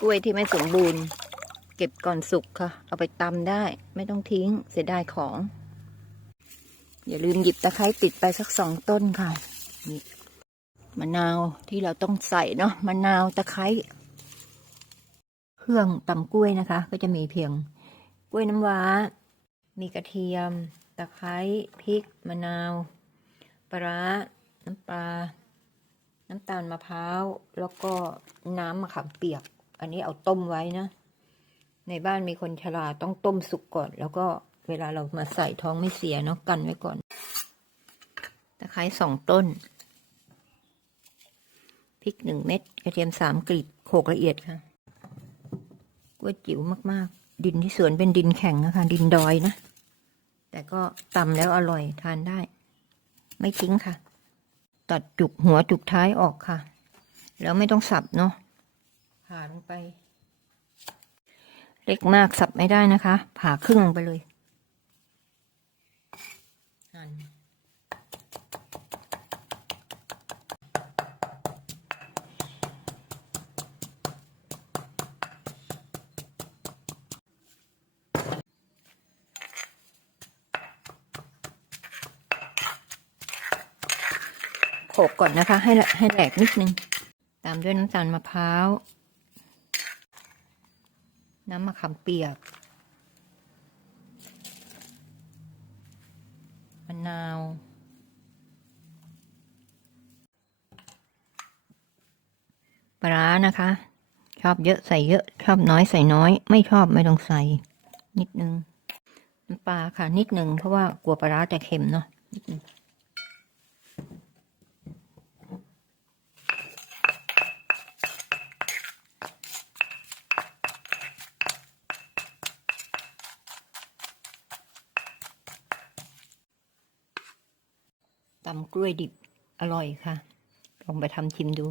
กล้วยที่ไม่สมบูรณ์ เก็บก่อนสุกค่ะ เอาไปตำได้ ไม่ต้องทิ้ง เสียดายของ อย่าลืมหยิบตะไคร้ติดไปสักสองต้นค่ะนี่มะนาวที่เราต้องใส่เนาะมะนาวตะไคร้เครื่องตำกล้วยนะคะ ก็จะมีเพียงกล้วยน้ำว้า มีกระเทียม ตะไคร้พริก มะนาวปลาร้าน้ำปลา น้ำตาลมะพร้าว แล้วก็น้ำมะขามเปียก อันนี้เอาต้มไว้นะ ในบ้านมีคนชราต้องต้มสุกก่อน แล้วก็เวลาเรามาใส่ท้องไม่เสียเนาะกันไว้ก่อนตะไคร้สองต้นพริกหนึ่งเม็ดกระเทียมสามกลีบโขลกละเอียดค่ะกล้วยจิ๋วมากๆ ดินที่สวนเป็นดินแข็งนะคะ ดินดอยนะ แต่ก็ตำแล้วอร่อยทานได้ ไม่ทิ้งค่ะ ตัดจุกหัวจุกท้ายออกค่ะ แล้วไม่ต้องสับเนาะผ่าลงไป เล็กมากสับไม่ได้นะคะ ผ่าครึ่งลงไปเลยหั่น โขกก่อนนะคะ ให้ให้แหลกนิดนึง ตามด้วยน้ำตาลมะพร้าว น้ำมะขามเปียก มะนาว ปลาร้านะคะ ชอบเยอะใส่เยอะ ชอบน้อยใส่น้อย ไม่ชอบไม่ต้องใส่ นิดนึง น้ำปลาค่ะ นิดนึง เพราะว่ากลัวปลาร้าจะเค็มเนาะนิดนึง ตำกล้วยดิบอร่อยค่ะ ลองไปทำชิมดู